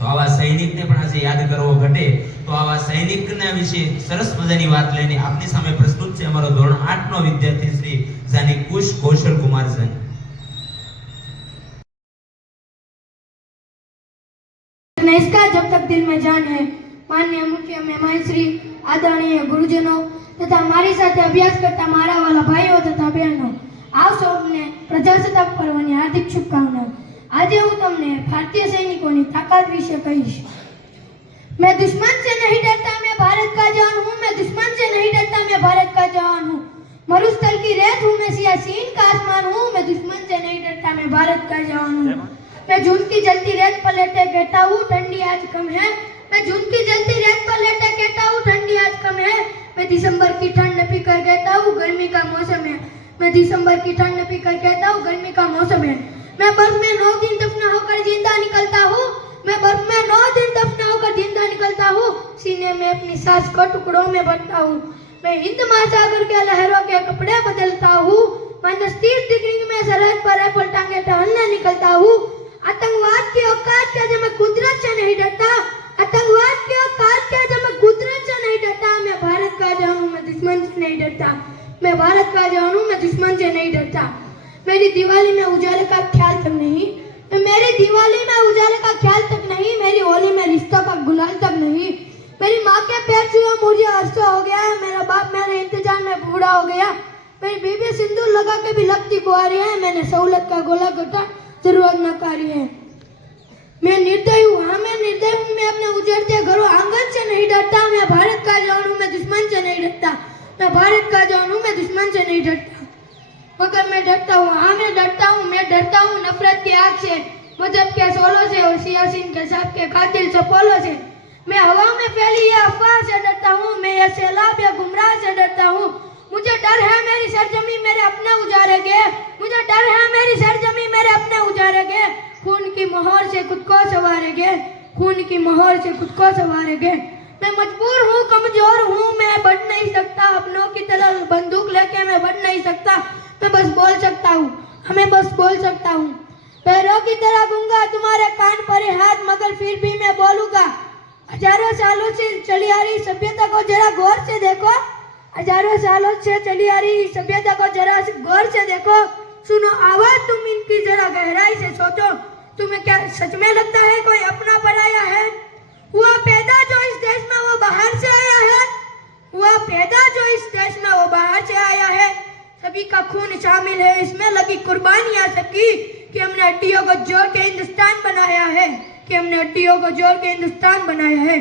તો આવા સૈનિકને પણ આજે યાદ કરવો ઘટે તો આવા સૈનિકના વિશે સરસ મજાની વાત લઈને આપની સામે પ્રસ્તુત છે અમારો ધોરણ 8 નો વિદ્યાર્થી શ્રી જાની કુશ કૌશલ કુમાર જન। इसका जब तक दिल में जान है। माननीय मुख्य मेहमान श्री आदरणीय गुरुजनों तथा हमारी साथ अभ्यास करता मारा वाला भाईओ तथा बहनों, आप सबने प्रजासत्ताक पर्वनी हार्दिक शुभकामनाओं। आज हूँ तमने भारतीय सैनिकों की ताकत विषय कहीश। मैं दुश्मन से नहीं डरता, मैं भारत का जवान हूँ। मैं दुश्मन से नहीं डरता, मैं भारत का जवान हूँ। मरुस्थल की रेत हूँ, मैं सियासीन का आसमान हूँ। मैं दुश्मन से नहीं डरता, मैं भारत का जवान हूँ। मैं जून की जलती रेत पर लेटे कहता हूँ ठंडी आज कम है। मैं जून की जलती रेत पर लेटे कहता हूँ ठंडी आज कम है। मैं दिसंबर की ठंड न पी कर कहता हूँ गर्मी का मौसम है। मैं दिसंबर की ठंड न पी कर कहता हूँ गर्मी का मौसम है। मैं बर्फ में 9 दिन दफना होकर जिंदा निकलता हूँ। मैं बर्फ में 9 दिन दफना होकर जिंदा निकलता हूँ। सीने में अपनी सांस को टुकड़ों में भरता हूँ। मैं हिंद महासागर के लहरों के कपड़े बदलता हूँ। -30 डिग्री में सरहद पर राइफल टांगे टहलने निकलता हूँ। आतंकवाद की औकात के जब मैं कुदरत से नहीं डरता, आतंकवाद की औकात के जब मैं कुदरत से नहीं डरता। मैं भारत का जवान हूँ, मैं दुश्मन से नहीं डरता। मैं भारत का जवान हूँ, मैं दुश्मन से नहीं डरता। मेरी दिवाली में उजाले का ख्याल तक नहीं, मेरी दिवाली में उजाले का ख्याल तक नहीं। मेरी होली में रिश्तों का गुलाल तक नहीं। मेरी माँ के पैर छुए मुझे अरसा हो गया है। मेरा बाप मेरे इंतजार में बूढ़ा हो गया। मेरी बीबी सिंदूर लगा के भी लगती कुंवारी है। मैंने सहूलत का गोला घटा जरूरत न कार्य है। मैं निर्दयी हूँ, हाँ मैं निर्दयी हूँ। मैं अपने उजड़ते घरों आंगन से नहीं डरता। मैं भारत का जवान हूँ, मैं दुश्मन से नहीं डरता। मैं भारत का जवान हूँ, मैं दुश्मन से नहीं डरता। मगर मैं डरता हूँ, हाँ मैं डरता हूँ। मैं डरता हूँ नफरत की आग से, मजहब के सोलों से और सियासीन के साथ के कातिल सपोलों से। मैं हवा में फैली ये अफवाह से डरता हूँ। मैं ये सैलाब या गुमराह से डरता हूँ। मुझे डर है मेरी सरजमी मेरे अपने उजाड़ेंगे। मुझे डर है मेरी सरजमी मेरे अपने उजाड़ेंगे। खून की मोहर से खुद को संवारेंगे। खून की मोहर से खुद को संवारेंगे। मैं मजबूर हूँ, कमजोर हूँ, मैं बढ़ नहीं सकता। अपनों की तरह बंदूक लेके मैं बढ़ नहीं सकता। मैं बस बोल सकता हूँ, हमें बस बोल सकता हूँ। पैरों की तरह दूंगा तुम्हारे कान पर हाथ, मगर फिर भी मैं बोलूंगा। हजारों सालों से चली आ रही सभ्यता को जरा गौर से देखो। हजारों सालों से चली आ रही सभ्यता को जरा गौर से देखो। सुनो आवाज तुम इनकी जरा गहराई से सोचो। तुम्हें क्या सच में लगता है कोई अपना पराया है? हुआ पैदा जो इस देश में वो बाहर से आया है। हुआ पैदा जो इस देश में वो बाहर से आया है। सभी का खून शामिल है इसमें, लगी कुर्बानियां सबकी। कि हमने हड्डियों को जोड़ के हिंदुस्तान बनाया है। कि हमने हड्डियों को जोड़ के हिंदुस्तान बनाया है।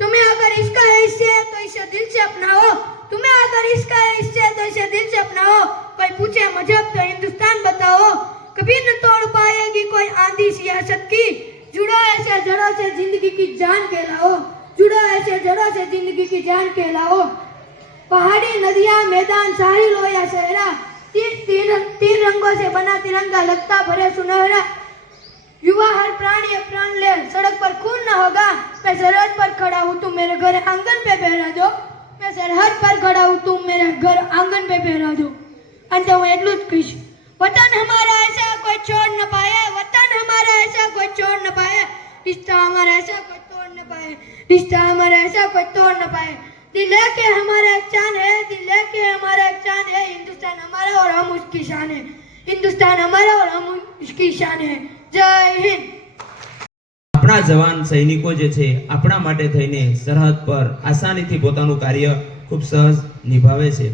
तुम्हें अगर इसका है इससे तो इसे दिल से अपनाओ। तुम्हें अगर इसका है इससे तो इसे दिल से अपनाओ। कोई पूछे मजहब तो हिंदुस्तान बताओ। कभी न तोड़ पाएगी कोई आंधी सियासत की। जुड़ो ऐसे जड़ों से जिंदगी की जान के लाओ। जुड़ो ऐसे जड़ों से जिंदगी की जान के लाओ। पहाड़ी नदियां मैदान साहिल हो या सहरा, तीन रंगों से बना तिरंगा लगता भरे सुनहरा। युवा हर प्राणी ये प्राण ले, सड़क पर खून न होगा। मैं सरहद पर खड़ा हूँ, तुम मेरे घर आंगन पे पहरा दो। मैं सरहद पर खड़ा हूँ, तुम मेरे घर आंगन पे पहरा दो। अंत में એટલું જ કહીશ, वतन हमारा ऐसा कोई छोड़ न पाए। वतन हमारा ऐसा कोई छोड़ न पाए। रिश्ता हमारा ऐसा कोई तोड़ न पाए। रिश्ता हमारा ऐसा कोई तोड़ न पाए। दिल है कि हमारा एक चांद है। दिल है कि हमारा एक चांद है। हिंदुस्तान हमारा और हम उसकी शान है। हिंदुस्तान हमारा और हम उसकी शान है। जय हिंद। આપણા જવાન સૈનિકો જે છે આપણા માટે થઈને સરહદ પર આસાનીથી પોતાનું કાર્ય ખૂબ સહજ નિભાવે છે।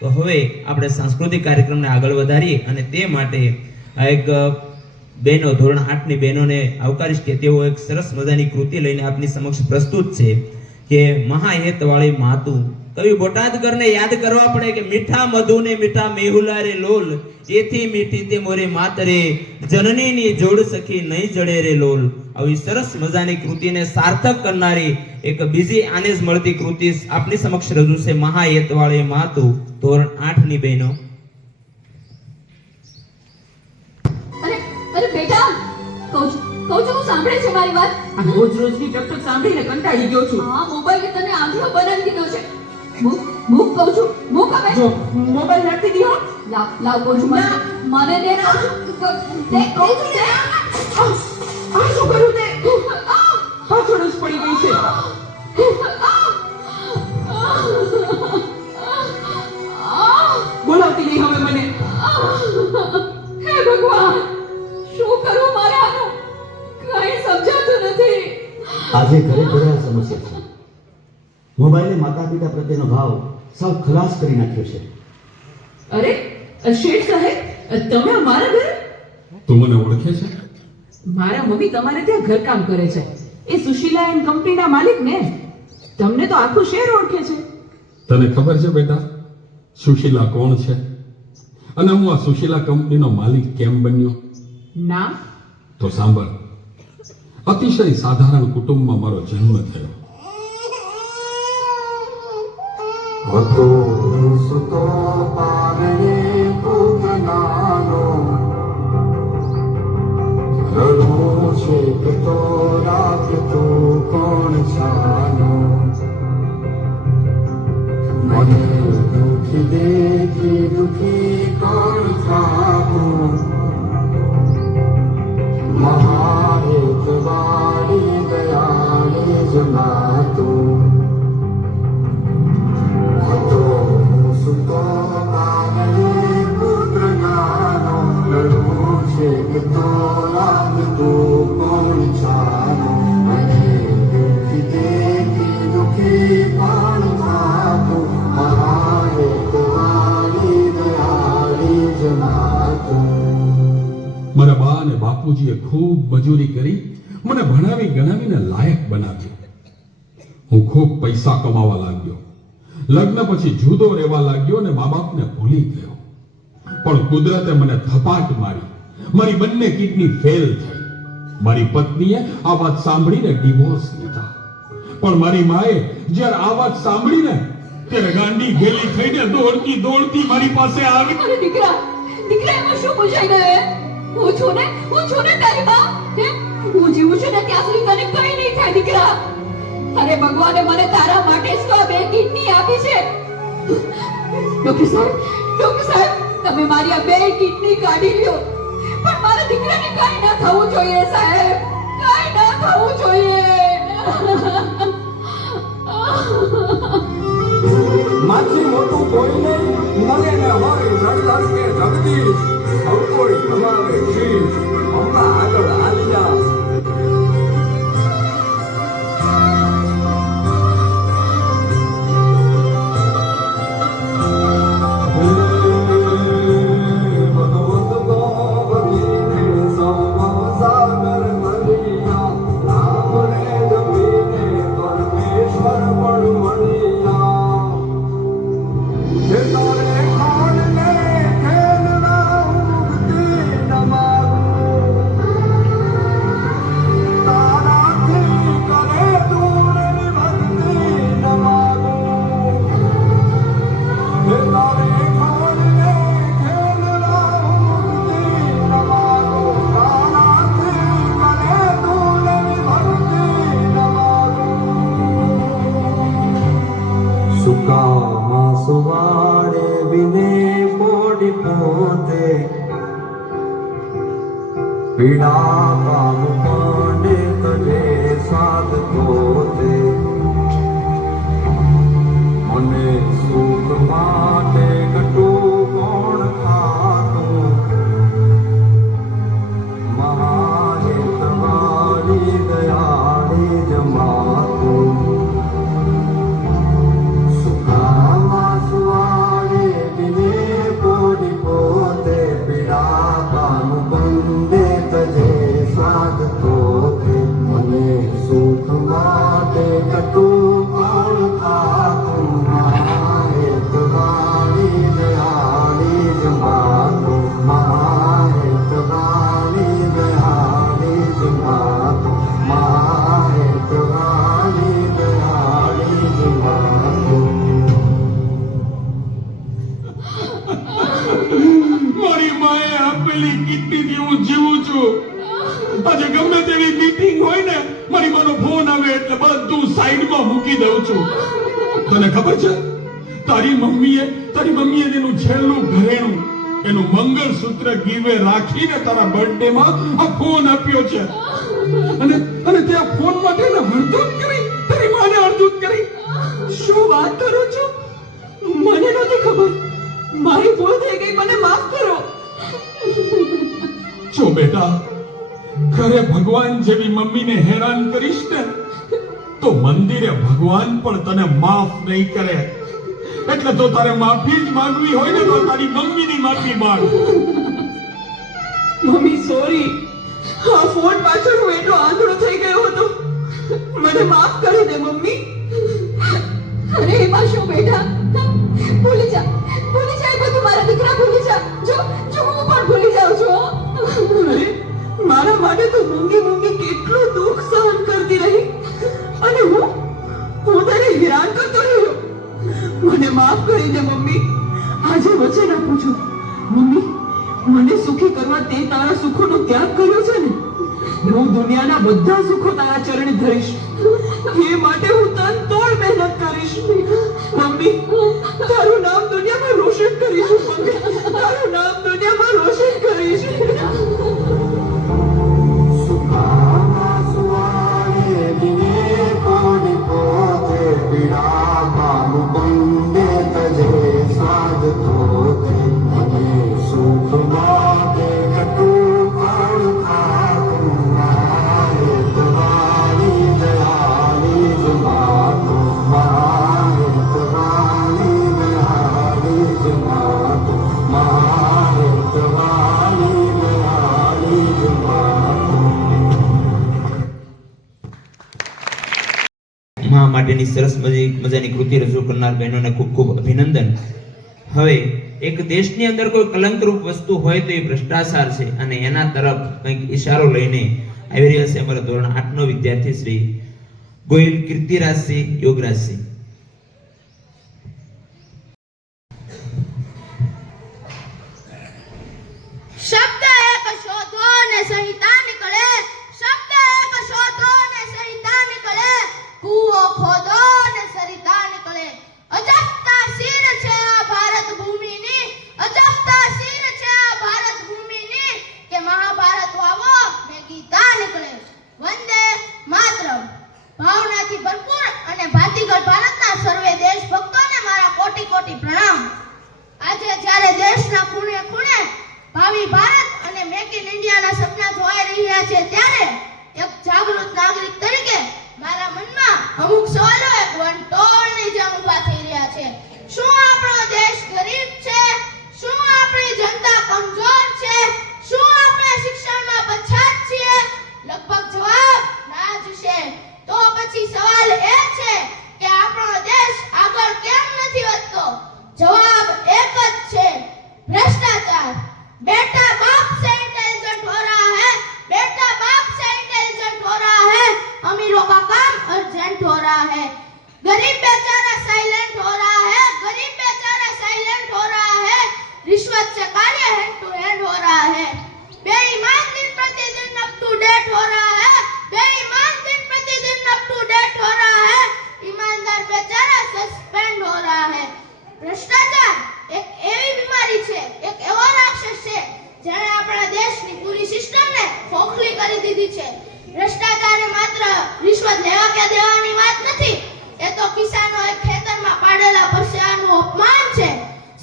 તો હવે આપણે સાંસ્કૃતિક કાર્યક્રમને આગળ વધારીએ અને તે માટે આ એક બહેનો ધોરણ 8 ની બહેનોને આવકારીશ કે તેઓ એક સરસ મજાની કૃતિ લઈને આપની સમક્ષ પ્રસ્તુત છે કે મહાહેતવાળી માતું। કવિ બોટાદકરને યાદ કરવા પડે કે મીઠા મધુ ને મીઠા મેહુલા રે લોલ, એથી મીઠી તે મોરે માત રે, જનનીની જોડ સખી નહીં જડે રે લોલ। આવી સરસ મજાની કૃતિને સાર્થક કરનારી એક બીજી આને જ મળતી કૃતિ આપની સમક્ષ રજૂ છે મહાહેતવાળી માતું ધોરણ 8 ની બહેનો। અરે બેટા, કહું છું સાંભળે છે મારી વાત? આ રોજની ટકટક સાંભળીને કંટાળી ગયો છું। હા, મોબાઈલ તને આંધળો બનાવી દીધો છે। મૂક કહું છું, મૂક હવે। જો મોબાઈલ રાખી દીધો। લાવ કહું છું, મને દે કહું છું, દે આ શું કર્યું તે? આજે ઘરે ઘરે આ સમસ્યા છે. મોબાઈલે માતા પિતા પ્રત્યેનો ભાવ સાવ ખલાસ કરી નાખ્યો છે. અરે શેઠ સાહેબ, તમે અમારા ઘરે? તું મને ઓળખે છે? મારા મમ્મી તમારે ત્યાં ઘરકામ કરે છે. એ સુશીલા એન્ડ કંપનીના માલિક ને. તમને તો આખું શહેર ઓળખે છે. તને ખબર છે બેટા સુશીલા કોણ છે અને હું આ સુશીલા કંપનીનો માલિક કેમ બન્યો? ના. તો સાંભળ. અતિશય સાધારણ કુટુંબમાં મારો જન્મ થયો. હતો સુતો પારણે પુત્ર નાનો, રડું છે કે તો રાખતો કોણ છાનો, મને દુઃખી દેખી દુઃખી કોણ થાતું, મહારેત વાળી દયાળી જમાતું. હતો સુતો પારણે પુત્ર નાનો, રડું છે કે તો રાખતું કોણ છાનો, મને દુઃખી દેખી દુઃખી કોણ થાતું, મહારેત વાળી દયાળી જમાતું. મારા બા અને બાપુજીએ ખૂબ મજૂરી કરી મને ભણાવી ગણાવીને લાયક બનાવ્યો. હું ખૂબ પૈસા કમાવા લાગ્યો. લગ્ન પછી જુદો રહેવા લાગ્યો અને મા બાપને ભૂલી ગયો. પણ કુદરતે મને થપાટ મારી. મારી બંને કિડની ફેલ થઈ. મારી પત્નીએ આ વાત સાંભળીને ડિવોર્સ લીધા. પણ મારી માએ જ્યારે આ વાત સાંભળીને ત્યારે ગાંડી ગેલી થઈને દોડતી દોડતી મારી પાસે આવી. અરે દીકરા, દીકરા એમાં શું પૂછાઈ ગયું? હું છું ને તારી માં. હું જીવું છું ને ત્યાં સુધી તને કઈ નહીં થાય દીકરા. અરે ભગવાને મને તારા માટે જ તો આ 2 કિડની આપી છે. ડોક્ટર સાહેબ, તમે મારી આ 2 કિડની કાઢી લ્યો. પણ મારા દીકરાને કઈ ના થવું જોઈએ સાહેબ, કઈ ના થવું જોઈએ. માથી મોટું કોઈ નહીં, મને ને હોય રણધર કે જગદીશ, સૌ કોઈ નમાવે શીશ, હમણાં આગળ આલિયા. ભગવત ગોવિંદે સૌ સાગર મળ્યા, રામને જમીને પરમેશ્વર પણ મળ્યા. હે તારે ખાણને ખેલના ઉગતી નમાવું, તારાથી કરે દૂરની ભક્તિ નમાવું. હે તારે ખાણને ખેલના ઉગતી નમાવું, તારાથી કરે દૂરની ભક્તિ નમાવું. સુકામાં સુવાડે વિને પોડી પોતે, પીડા પામ પાંડે તજે સાધ પોતે, મને સુખ માટે કટું કોણ ખાતું, મહાહિત વાળી દયાળી જમાતું. સુખામાં સુવાડે વિને પોડી પોતે, પીડા પામ બંદે તજે સ્વાદ પોતે, મને સુખ માટે કટું કોણ ખાતું, મહાહિત વાળી દયાળી જમાતું, મહાહિત વાળી દયાળી જમાતું, મહાહિત વાળી દયાળી જમાતું. મારી માએ આપેલી કિડનીથી હું જીવું છું. આજે ગમે તેવી મીટિંગ હોય ને, મારી માનો ફોન આવે એટલે બધું સાઈડમાં મૂકી દઉં છું. તને ખબર છે તારી મમ્મીએ તેનું છેલ્લું ઘરેણું, એનું મંગળસૂત્ર ગીરવે રાખીને તારા બર્થડે માં આ ફોન આપ્યો છે. અને તે આ ફોન માટે એને હળધૂત કરી, તારી માને હળધૂત કરી. શું વાત કરો છો? મને નથી ખબર. મારી ભૂલ થઈ ગઈ, મને માફ કરો. જો બેટા, ઘરે ભગવાન જેવી મમ્મીને હેરાન કરીશ ને તો મંદિરે ભગવાન પણ તને માફ નહીં કરે. એટલે તો તારે માફી જ માંગવી હોય ને તો તારી મમ્મીની માફી માંગ. મમ્મી સોરી, આ ફોન પાછળ હું એટલો આંધળો થઈ ગયો હતો. મને માફ કરી દે મમ્મી. અરે એમાં શું બેટા, ભૂલી જા એ બધું. મારા દીકરા ભૂલી જા. જો હું પણ ભૂલી જાઉં છું. અરે મારા માટે તો મૂંગી કેટલું દુઃખ સહન કરતી રહી અને હું તને હેરાન કરતો રહ્યો. મને માફ કરી દે મમ્મી. આજે વચન આપું છું મમ્મી, મને સુખી કરવા તે તારા સુખોનો ત્યાગ કર્યો છે ને, હું દુનિયાના બધા સુખો તારા ચરણે ધરીશ. એ માટે હું તન તોડ મહેનત કરીશ. મમ્મી, તારું નામ દુનિયામાં રોશન કરીશ. મમ્મી, તારું નામ દુનિયામાં રોશન કરીશ. મા માટેની સરસ મજાની કૃતિ રજૂ કરનાર બહેનોને ખૂબ ખૂબ અભિનંદન. હવે એક દેશની અંદર કોઈ કલંકરૂપ વસ્તુ હોય તો એ ભ્રષ્ટાચાર છે અને એના તરફ કંઈક ઈશારો લઈને આવી રહ્યા છે અમારા ધોરણ 8 નો વિદ્યાર્થી શ્રી ગોયલ કીર્તિરાજસિંહ યોગરાજસિંહ. શબ્દ એક શોધો ને સંહિતા નીકળે, શબ્દ એક શોધો ને સંહિતા નીકળે, કૂવો ખોદો ને સરિતા નીકળે. અજબતા શીર છે આ ભારત ભૂમિની, અજબતા શીર છે આ ભારત ભૂમિની, કે મહાભારત વાવો ને ગીતા નીકળે. વંદે માતરમ. ભાવનાથી ભરપૂર અને ભાતીગળ ભારતના સર્વે દેશભક્તોને મારા કોટી કોટી પ્રણામ. આજે જ્યારે દેશના ખૂણે ખૂણે ભાવિ ભારત અને મેક ઇન ઇન્ડિયાના સપના જોવાઈ રહ્યા છે, ત્યારે એક જાગૃત નાગરિક તરીકે મારા મનમાં અમુક સવાલો એક વંટોળની જેમ ઊભા થઈ રહ્યા છે. શું આપણો દેશ ગરીબ છે? શું આપણી જનતા કમજોર છે? શું આપણે શિક્ષણમાં પછાત છીએ? લગભગ જવાબ ના જ છે. તો પછી સવાલ એ છે કે આપણો દેશ આગળ કેમ નથી વધતો? જવાબ એક જ છે, भ्रष्टाचार. बेटा बाप से इंटेलिजेंट हो रहा है, बेटा बाप से इंटेलिजेंट हो रहा है, अमीरों का काम अर्जेंट हो रहा है, गरीब बेचारा साइलेंट हो रहा है, गरीब बेचारा साइलेंट हो रहा है, रिश्वत से कार्य हैंड टू हैंड हो रहा है, बेईमान दिन प्रतिदिन अप टू डेट हो रहा है, बेईमान दिन प्रतिदिन अप टू डेट हो रहा है, ईमानदार बेचारा सस्पेंड हो रहा है. भ्रष्टाचार एक एवी बीमारी છે, એક એવો રાક્ષસ છે જેણે આપણા દેશની પૂરી સિસ્ટમને ખોખલી કરી દીધી છે. ભ્રષ્ટાચાર એ માત્ર રિશ્વત લેવા કે દેવાની વાત નથી, એ તો કિસાનોએ ખેતરમાં પાડેલા પરસેવાનું અપમાન છે.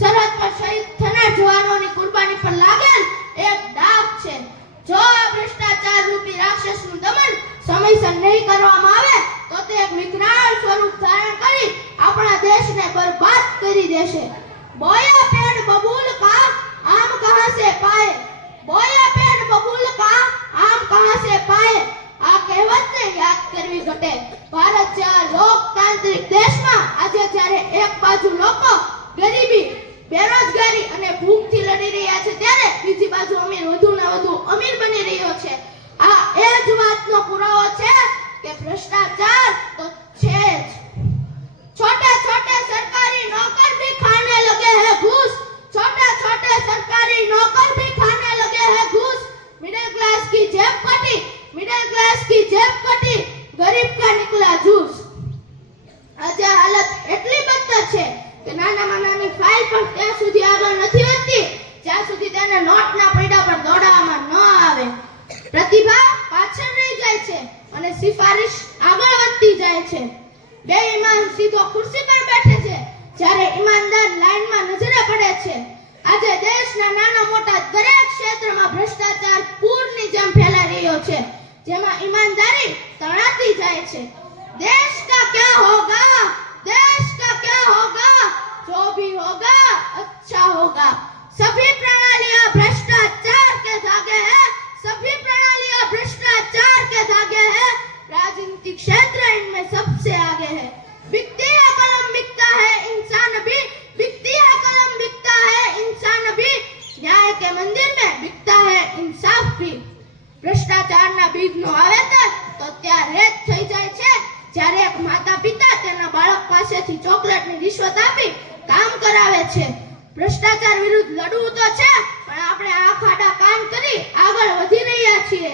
સરહદ પર શહીદ થનાર જવાનોની કુરબાની પર લાગેલ એક દાગ છે. જો આ ભ્રષ્ટાચાર રૂપી રાક્ષસનું દમન સમયસર નહીં કરવામાં આવે તો તે એક વિકરાળ સ્વરૂપ ધારણ કરી આપણા દેશને બરબાદ કરી દેશે. बोया पेड़ बबूल का आम कहां से पाए, बोया पेड़ बबूल का आम कहां से पाए. આ કહેવતને યાદ કરવી ઘટે. ભારત જેવા લોકતાંત્રિક દેશમાં આજે જ્યારે એક બાજુ લોકો ગરીબી, બેરોજગારી અને ભૂખથી લડી રહ્યા છે, ત્યારે બીજી બાજુ અમીર વધુને વધુ અમીર બની રહ્યો છે. આ એ જ વાતનો પુરાવો છે કે ભ્રષ્ટાચાર તો છે જ. छोटे छोटे सरकारी नौकर भी खाने लगे हैं घूस, छोटे छोटे सरकारी नौकर भी खाने लगे हैं घूस. मिडिल क्लास की जेब कटी, मिडिल क्लास की जेब कटी, गरीब का निकला जूस. આજે હાલત એટલી બદતર છે કે નાનામાં નાની ફાઇલ પણ ત્યાં સુધી આગળ નથી વધતી જ્યાં સુધી તેને નોટના પૈડા પર દોડાવવામાં ન આવે. પ્રતિભા પાછળ રહી જાય છે અને સિફારિશ આગળ વધતી જાય છે. બેઈમાન સીધો ખુરશી પર બેઠે છે જ્યારે ઈમાનદાર લાઈનમાં નજરે પડે છે. આજે દેશના નાના મોટા દરેક ક્ષેત્રમાં ભ્રષ્ટાચાર પૂરની જેમ ફેલાઈ રહ્યો છે, જેમાં ઈમાનદારી તણાતી જાય છે. देश का क्या होगा, देश का क्या होगा, जो भी होगा अच्छा होगा। सभी प्रणालियां भ्रष्टाचार के धागे हैं, सभी प्रणालियां भ्रष्टाचार के धागे हैं। राजनीतिक क्षेत्र इनमें सबसे आगे है। बिकती है कलम, बिकता है इंसान भी, बिकती है कलम, बिकता है इंसान भी। न्याय के मंदिर में बिकता है इंसाफ भी। ભ્રષ્ટાચારના બીજનો વાવેતર તો ત્યારે જ થઈ જાય છે જ્યારે એક માતા પિતા તેના બાળક પાસેથી ચોકલેટની રિશ્વત આપી કામ કરાવે છે। ભ્રષ્ટાચાર વિરુદ્ધ લડવું તો છે, પણ આપણે આંખ આડા કાન કરી આગળ વધી રહ્યા છીએ।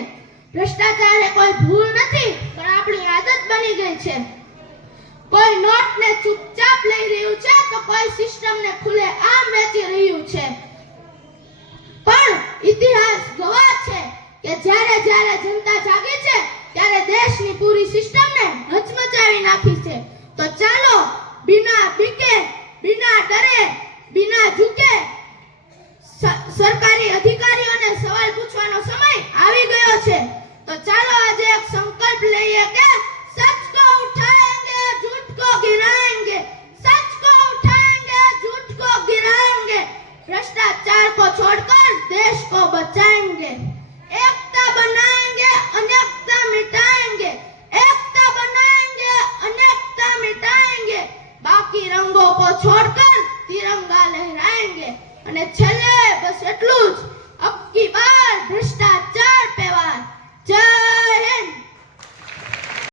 ભ્રષ્ટાચાર એ કોઈ ભૂલ નથી, પણ આપણી આદત બની ગઈ છે। કોઈ નોટને ચૂપચાપ લઈ રહ્યું છે તો કોઈ સિસ્ટમને ખુલ્લે આમ વેચી રહ્યું છે। પણ ઇતિહાસ ગવાહ છે કે જ્યારે જ્યારે જનતા જાગી છે ત્યારે દેશની પૂરી સિસ્ટમને હચમચાવી નાખી છે। તો ચાલો બિના બીકે, બિના ડરે, બિના ઝૂકે સરકારી અધિકારીઓને સવાલ પૂછવાનો સમય આવી ગયો છે। તો ચાલો આજે એક